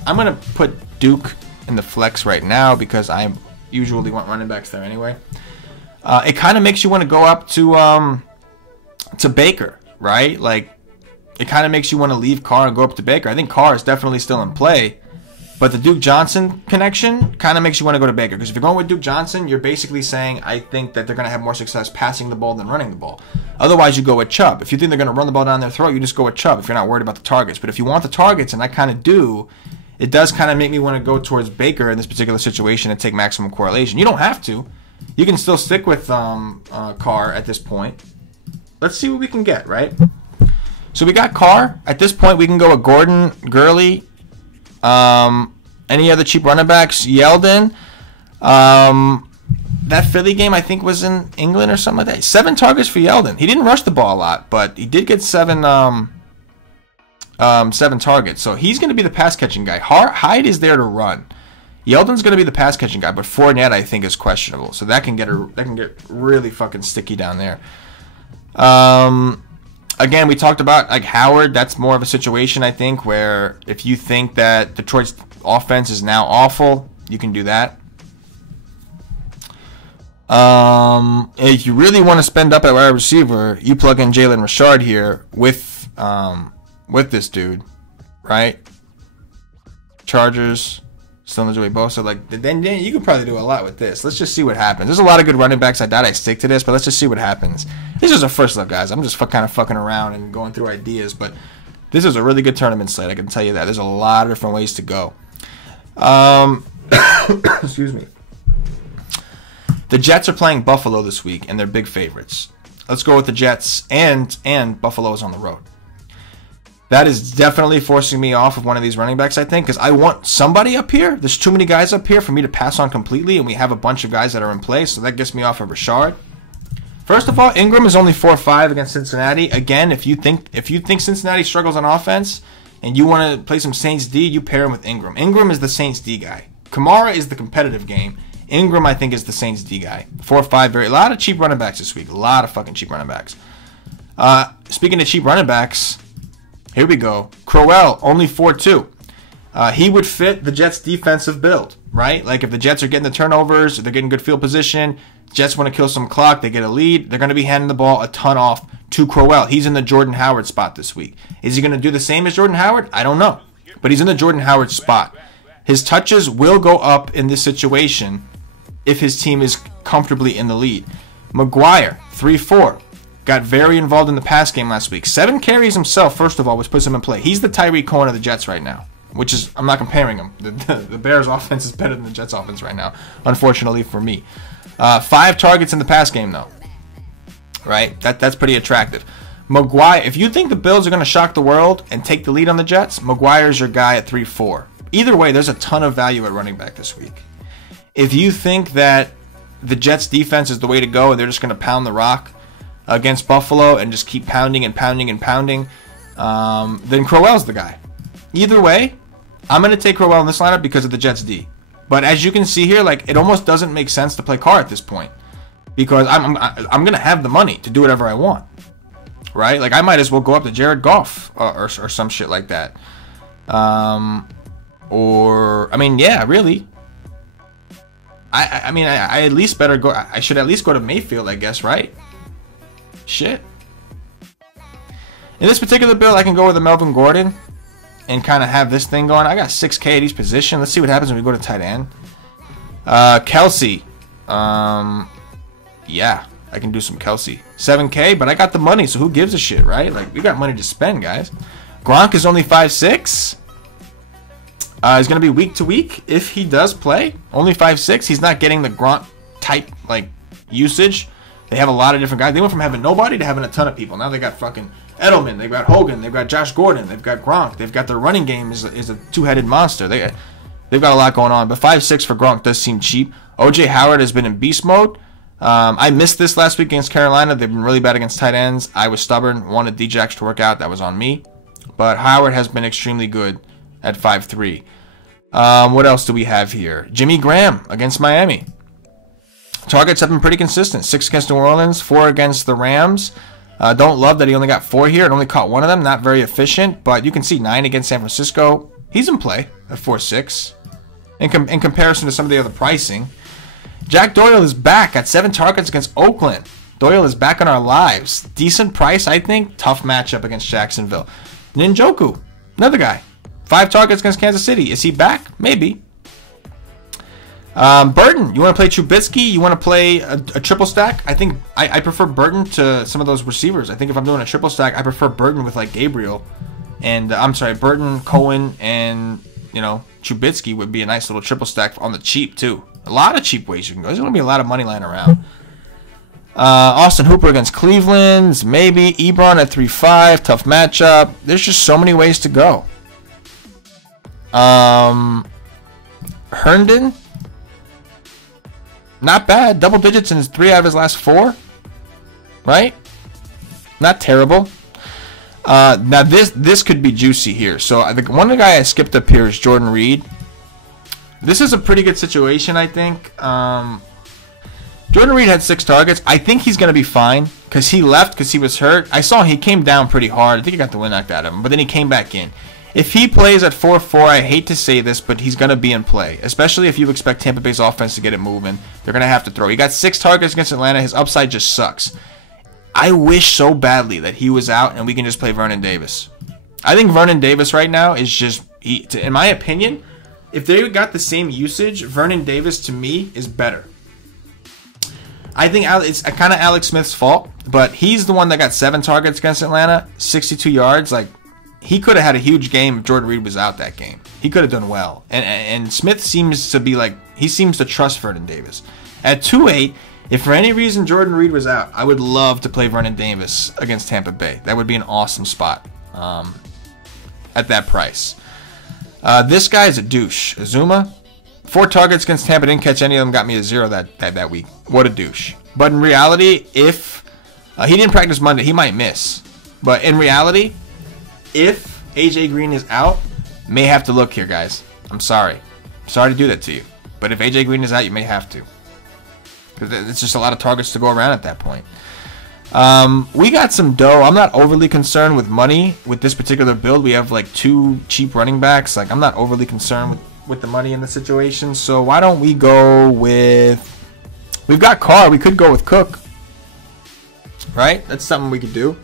I'm going to put Duke in the flex right now because I usually want running backs there anyway. It kind of makes you want to go up to Baker, right? Like, it kind of makes you want to leave Carr and go up to Baker. I think Carr is definitely still in play. But the Duke Johnson connection kind of makes you want to go to Baker. Because if you're going with Duke Johnson, you're basically saying, I think that they're going to have more success passing the ball than running the ball. Otherwise, you go with Chubb. If you think they're going to run the ball down their throat, you just go with Chubb if you're not worried about the targets. But if you want the targets, and I kind of do, it does kind of make me want to go towards Baker in this particular situation and take maximum correlation. You don't have to. You can still stick with Carr at this point. Let's see what we can get, right? So we got Carr. At this point, we can go with Gordon, Gurley, any other cheap running backs? Yeldon. That Philly game, I think, was in England or something like that. 7 targets for Yeldon. He didn't rush the ball a lot, but he did get 7 targets. So he's going to be the pass-catching guy. Hyde is there to run. Yeldon's going to be the pass-catching guy, but Fournette, I think, is questionable. So that can get really fucking sticky down there. Again, we talked about like Howard. That's more of a situation, I think, where if you think that Detroit's offense is now awful, you can do that. If you really want to spend up at wide receiver, you plug in Jalen Richard here with this dude, right? Chargers, still enjoy Bosa. Like then you could probably do a lot with this. Let's just see what happens. There's a lot of good running backs. I doubt I stick to this, but let's just see what happens. This is a first look, guys. I'm just kind of fucking around and going through ideas, but this is a really good tournament slate. I can tell you that. There's a lot of different ways to go. Excuse me. The Jets are playing Buffalo this week, and they're big favorites. Let's go with the Jets, and Buffalo is on the road. That is definitely forcing me off of one of these running backs, I think, because I want somebody up here. There's too many guys up here for me to pass on completely, and we have a bunch of guys that are in play, so that gets me off of Richard. First of all, Ingram is only 4-5 against Cincinnati. Again, if you think Cincinnati struggles on offense and you want to play some Saints D, you pair him with Ingram. Ingram is the Saints D guy. Kamara is the competitive game. Ingram, I think, is the Saints D guy. 4-5, a lot of cheap running backs this week. A lot of fucking cheap running backs. Speaking of cheap running backs, here we go. Crowell, only 4-2. He would fit the Jets' defensive build, right? Like if the Jets are getting the turnovers, they're getting good field position, Jets want to kill some clock. They get a lead. They're going to be handing the ball a ton off to Crowell. He's in the Jordan Howard spot this week. Is he going to do the same as Jordan Howard? I don't know. But he's in the Jordan Howard spot. His touches will go up in this situation if his team is comfortably in the lead. McGuire, 3-4. Got very involved in the pass game last week. 7 carries himself, first of all, which puts him in play. He's the Tyreek Cohen of the Jets right now, which is, I'm not comparing him. The Bears offense is better than the Jets offense right now, unfortunately for me. 5 targets in the pass game, though. Right? That's pretty attractive. McGuire, if you think the Bills are going to shock the world and take the lead on the Jets, McGuire's your guy at 3-4. Either way, there's a ton of value at running back this week. If you think that the Jets defense is the way to go and they're just going to pound the rock against Buffalo and just keep pounding and pounding and pounding, then Crowell's the guy. Either way, I'm going to take Crowell in this lineup because of the Jets D. But as you can see here, like, it almost doesn't make sense to play Carr at this point because I'm going to have the money to do whatever I want, right? Like, I might as well go up to Jared Goff or some shit like that. Or, I mean, yeah, really. I mean, I at least better go. I should at least go to Mayfield, I guess, right? Shit. In this particular build, I can go with the Melvin Gordon and kind of have this thing going. I got 6K at each position. Let's see what happens when we go to tight end. Kelsey. Yeah, I can do some Kelsey. 7K, but I got the money, so who gives a shit, right? Like, we got money to spend, guys. Gronk is only 5'6". He's going to be week to week if he does play. Only 5'6". He's not getting the Gronk type, like, usage. They have a lot of different guys. They went from having nobody to having a ton of people. Now they got fucking Edelman. They've got Hogan. They've got Josh Gordon. They've got Gronk. They've got their running game is a two-headed monster. They've got a lot going on. But 5'6" for Gronk does seem cheap. O.J. Howard has been in beast mode. I missed this last week against Carolina. They've been really bad against tight ends. I was stubborn. Wanted Djax to work out. That was on me. But Howard has been extremely good at 5'3". What else do we have here? Jimmy Graham against Miami. Targets have been pretty consistent. 6 against New Orleans, 4 against the Rams. Don't love that he only got 4 here and only caught 1 of them. Not very efficient, but you can see 9 against San Francisco. He's in play at 4.6 in comparison to some of the other pricing. Jack Doyle is back at 7 targets against Oakland. Doyle is back in our lives. Decent price, I think. Tough matchup against Jacksonville. Njoku, another guy. 5 targets against Kansas City. Is he back? Maybe. Burton, you want to play Trubisky? You want to play a triple stack? I think I prefer Burton to some of those receivers. I think if I'm doing a triple stack, I prefer Burton with like Gabriel. And I'm sorry, Burton, Cohen, and, you know, Trubisky would be a nice little triple stack on the cheap too. A lot of cheap ways you can go. There's going to be a lot of money lying around. Austin Hooper against Cleveland, maybe. Ebron at 3.5, tough matchup. There's just so many ways to go. Herndon, not bad. Double digits in his 3 out of his last 4. Right? Not terrible. Now this could be juicy here. So I think one guy I skipped up here is Jordan Reed. This is a pretty good situation, I think. Jordan Reed had 6 targets. I think he's going to be fine because he left because he was hurt. I saw he came down pretty hard. I think he got the wind knocked out of him, but then he came back in. If he plays at 4-4, I hate to say this, but he's going to be in play, especially if you expect Tampa Bay's offense to get it moving. They're going to have to throw. He got 6 targets against Atlanta. His upside just sucks. I wish so badly that he was out and we can just play Vernon Davis. I think Vernon Davis right now is just, in my opinion, if they got the same usage, Vernon Davis to me is better. I think it's kind of Alex Smith's fault, but he's the one that got 7 targets against Atlanta, 62 yards. Like, he could have had a huge game if Jordan Reed was out that game. He could have done well. And Smith seems to be like, he seems to trust Vernon Davis. At 2.8, if for any reason Jordan Reed was out, I would love to play Vernon Davis against Tampa Bay. That would be an awesome spot at that price. This guy is a douche. Azuma, 4 targets against Tampa, didn't catch any of them, got me a 0 that week. What a douche. But in reality, if he didn't practice Monday, he might miss. But in reality, if AJ Green is out, may have to look here, guys. I'm sorry. Sorry to do that to you. But if AJ Green is out, you may have to. Because it's just a lot of targets to go around at that point. We got some dough. I'm not overly concerned with money with this particular build. We have like 2 cheap running backs. Like, I'm not overly concerned with the money in the situation. So why don't we go with We've got Carr. We could go with Cook. Right? That's something we could do.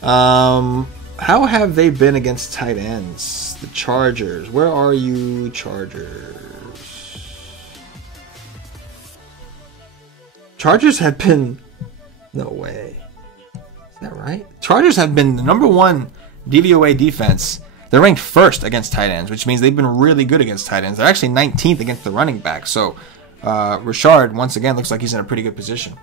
How have they been against tight ends? The Chargers. Where are you, Chargers? Chargers have been... No way. Is that right? Chargers have been the #1 DVOA defense. They're ranked first against tight ends, which means they've been really good against tight ends. They're actually 19th against the running back. So, Richard, once again, looks like he's in a pretty good position.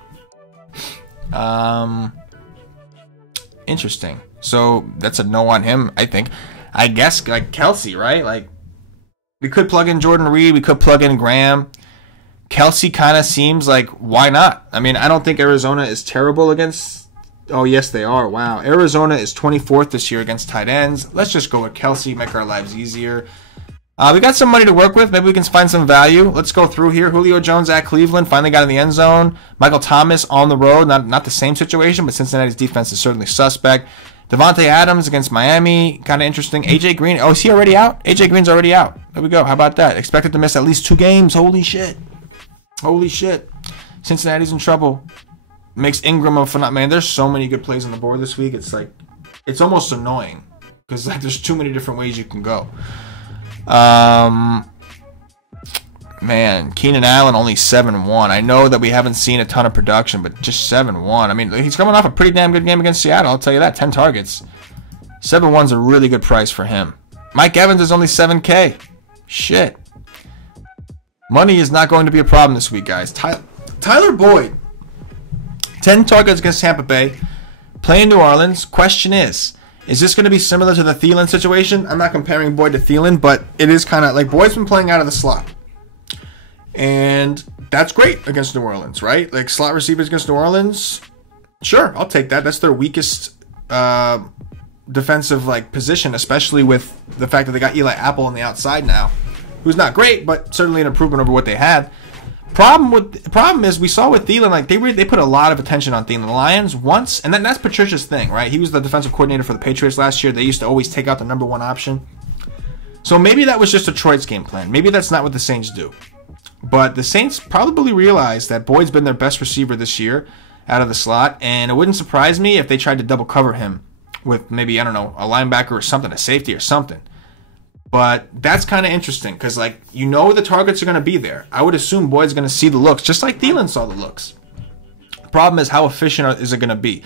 Interesting. So, that's a no on him, I think. I guess, like, Kelsey, right? Like, we could plug in Jordan Reed. We could plug in Graham. Kelsey kind of seems like, why not? I mean, I don't think Arizona is terrible against... Oh, yes, they are. Wow. Arizona is 24th this year against tight ends. Let's just go with Kelsey, make our lives easier. We got some money to work with. Maybe we can find some value. Let's go through here. Julio Jones at Cleveland. Finally got in the end zone. Michael Thomas on the road. Not the same situation, but Cincinnati's defense is certainly suspect. Devontae Adams against Miami. Kind of interesting. AJ Green. Oh, is he already out? AJ Green's already out. There we go. How about that? Expected to miss at least 2 games. Holy shit. Holy shit. Cincinnati's in trouble. Makes Ingram a phenomenon. Man, there's so many good plays on the board this week. It's like, it's almost annoying because like there's too many different ways you can go. Man, Keenan Allen only 7-1. I know that we haven't seen a ton of production, but just 7-1. I mean, he's coming off a pretty damn good game against Seattle. I'll tell you that. 10 targets. 7-1's a really good price for him. Mike Evans is only 7K. Shit. Money is not going to be a problem this week, guys. Tyler Boyd. 10 targets against Tampa Bay. Playing New Orleans. Question is this going to be similar to the Thielen situation? I'm not comparing Boyd to Thielen, but it is kind of like Boyd's been playing out of the slot. And that's great against New Orleans, right? Like slot receivers against New Orleans. Sure, I'll take that. That's their weakest defensive like position, especially with the fact that they got Eli Apple on the outside now, who's not great, but certainly an improvement over what they had. Problem is we saw with Thielen, like they put a lot of attention on Thielen. The Lions once, and that's Patricia's thing, right? He was the defensive coordinator for the Patriots last year. They used to always take out the #1 option. So maybe that was just Detroit's game plan. Maybe that's not what the Saints do. But the Saints probably realized that Boyd's been their best receiver this year out of the slot, and it wouldn't surprise me if they tried to double cover him with maybe, I don't know, a linebacker or something, a safety or something. But that's kind of interesting because, like, you know the targets are going to be there. I would assume Boyd's going to see the looks, just like Thielen saw the looks. The problem is how efficient is it going to be?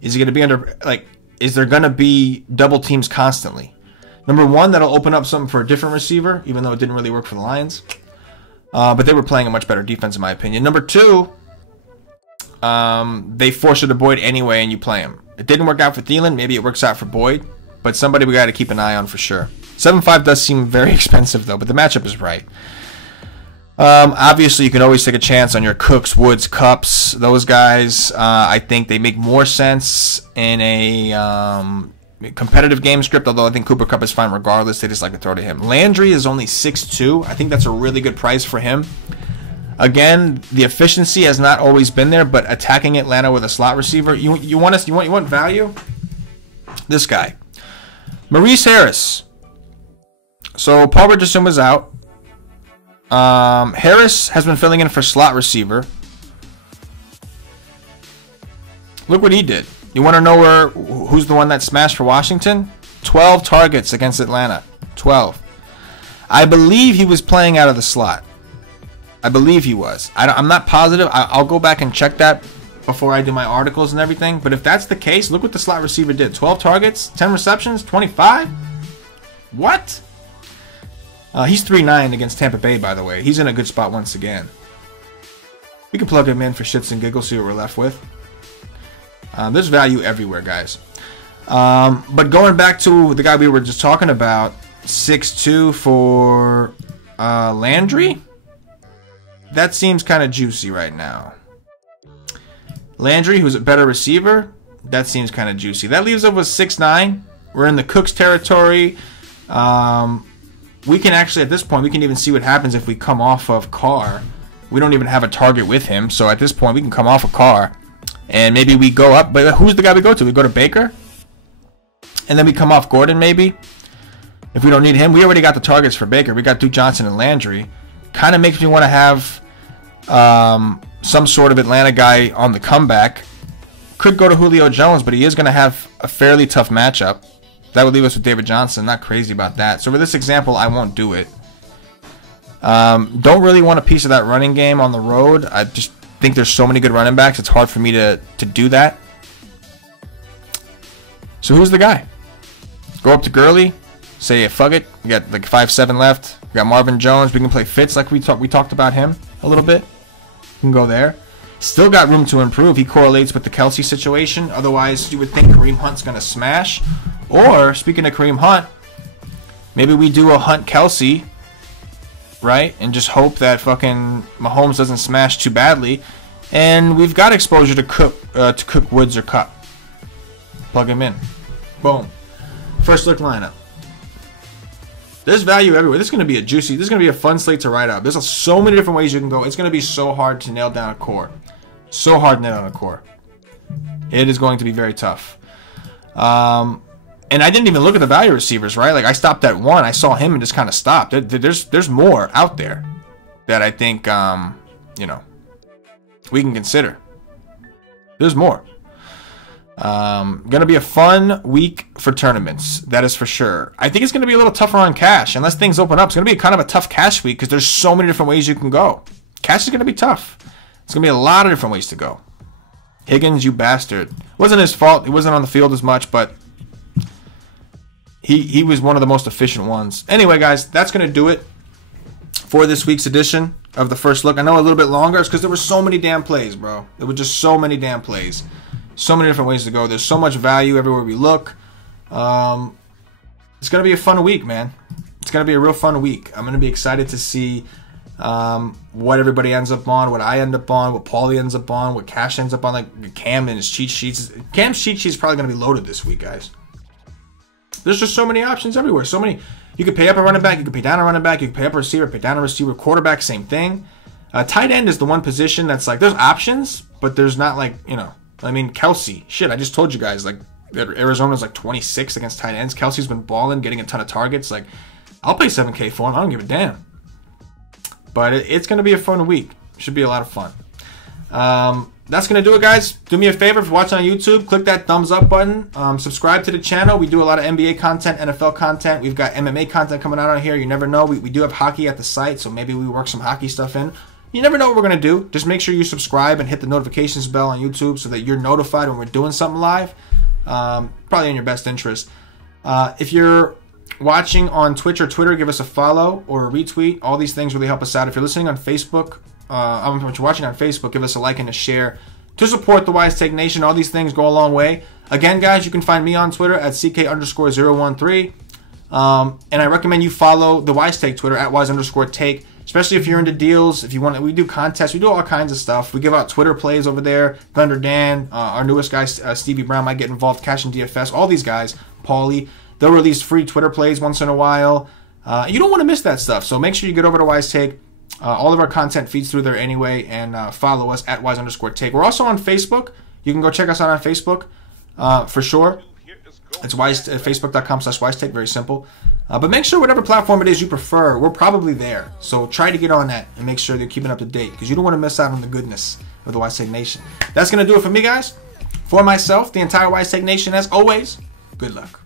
Is it going to be under, like, is there going to be double teams constantly? Number one, that'll open up something for a different receiver, even though it didn't really work for the Lions. But they were playing a much better defense, in my opinion. Number two, they force it to Boyd anyway, and you play him. It didn't work out for Thielen. Maybe it works out for Boyd. But somebody we got to keep an eye on for sure. 7.5 does seem very expensive, though, but the matchup is right. Obviously, you can always take a chance on your Cooks, Woods, Cups. Those guys, I think they make more sense in a competitive game script, although I think Cooper Kupp is fine regardless. They just like to throw to him. Landry is only 6'2". I think that's a really good price for him. Again, the efficiency has not always been there, but attacking Atlanta with a slot receiver, you want value? This guy. Maurice Harris. So Paul Richardson was out. Harris has been filling in for slot receiver. Look what he did. You want to know who's the one that smashed for Washington? 12 targets against Atlanta. 12. I believe he was playing out of the slot. I believe he was. I'm not positive. I'll go back and check that before I do my articles and everything. But if that's the case, look what the slot receiver did. 12 targets, 10 receptions, 25? What? He's 3-9 against Tampa Bay, by the way. He's in a good spot once again. We can plug him in for shits and giggles, see what we're left with. There's value everywhere, guys. But going back to the guy we were just talking about, 6'2" for Landry, that seems kind of juicy right now. Landry, who's a better receiver, that seems kind of juicy. That leaves us with 6'9". We're in the Cooks territory. We can actually, at this point, we can even see what happens if we come off of Carr. We don't even have a target with him, so at this point, we can come off of Carr. And maybe we go up, but who's the guy we go to? We go to Baker? And then we come off Gordon, maybe? If we don't need him, we already got the targets for Baker. We got Duke Johnson and Landry. Kind of makes me want to have some sort of Atlanta guy on the comeback. Could go to Julio Jones, but he is going to have a fairly tough matchup. That would leave us with David Johnson. Not crazy about that. So for this example, I won't do it. Don't really want a piece of that running game on the road. I just think there's so many good running backs. It's hard for me to do that. So who's the guy? Go up to Gurley. Say, fuck it. We got like 5-7 left. We got Marvin Jones. We can play Fitz like we talked about him a little bit. We can go there. Still got room to improve. He correlates with the Kelsey situation. Otherwise, you would think Kareem Hunt's going to smash. Or, speaking of Kareem Hunt, maybe we do a Hunt-Kelsey, right? And just hope that fucking Mahomes doesn't smash too badly. And we've got exposure to Cook, Woods, or Cup. Plug him in. Boom. First look lineup. There's value everywhere. This is going to be a juicy, this is going to be a fun slate to write up. There's so many different ways you can go. It's going to be so hard to nail down a core. So hard to nail down a core. It is going to be very tough. And I didn't even look at the value receivers, right? Like, I stopped at one. I saw him and just kind of stopped. There's more out there that I think, you know, we can consider. There's more. Gonna be a fun week for tournaments. That is for sure. I think it's gonna be a little tougher on cash unless things open up. It's gonna be kind of a tough cash week because there's so many different ways you can go. Cash is gonna be tough. It's gonna be a lot of different ways to go. Higgins, you bastard. Wasn't his fault. He wasn't on the field as much, but he was one of the most efficient ones. Anyway, guys, that's gonna do it for this week's edition of the first look. I know a little bit longer. It's because there were so many damn plays, bro. There were just so many damn plays. So many different ways to go. There's so much value everywhere we look. It's going to be a fun week, man. It's going to be a real fun week. I'm going to be excited to see what everybody ends up on, what I end up on, what Paulie ends up on, what Cash ends up on, like Cam and his cheat sheets. Cam's cheat sheet is probably going to be loaded this week, guys. There's just so many options everywhere. So many. You could pay up a running back. You could pay down a running back. You could pay up a receiver, pay down a receiver. Quarterback, same thing. Tight end is the one position that's like, there's options, but there's not like, you know. I mean, Kelsey. Shit, I just told you guys, like, Arizona's like 26 against tight ends. Kelsey's been balling, getting a ton of targets. Like, I'll pay $7K for him. I don't give a damn. But it's going to be a fun week. Should be a lot of fun. That's going to do it, guys. Do me a favor if you're watching on YouTube. Click that thumbs up button. Subscribe to the channel. We do a lot of NBA content, NFL content. We've got MMA content coming out on here. You never know. We do have hockey at the site, so maybe we work some hockey stuff in. You never know what we're going to do. Just make sure you subscribe and hit the notifications bell on YouTube so that you're notified when we're doing something live. Probably in your best interest. If you're watching on Twitch or Twitter, give us a follow or a retweet. All these things really help us out. If you're listening on Facebook, if you're watching on Facebook, give us a like and a share to support the Wise Take Nation. All these things go a long way. Again, guys, you can find me on Twitter at CK_013. And I recommend you follow the Wise Take Twitter at Wise_Take. Especially if you're into deals, if you want, we do contests, we do all kinds of stuff. We give out Twitter plays over there. Thunder Dan, our newest guy, Stevie Brown, might get involved. Cash and DFS, all these guys, Paulie, they'll release free Twitter plays once in a while. You don't want to miss that stuff, so make sure you get over to Wise Take. All of our content feeds through there anyway, and follow us at Wise_Take. We're also on Facebook. You can go check us out on Facebook for sure. It's facebook.com/WiseTake, very simple. But make sure whatever platform it is you prefer, we're probably there. So try to get on that and make sure you're keeping up to date because you don't want to miss out on the goodness of the Wise Take Nation. That's going to do it for me, guys. For myself, the entire Wise Take Nation, as always, good luck.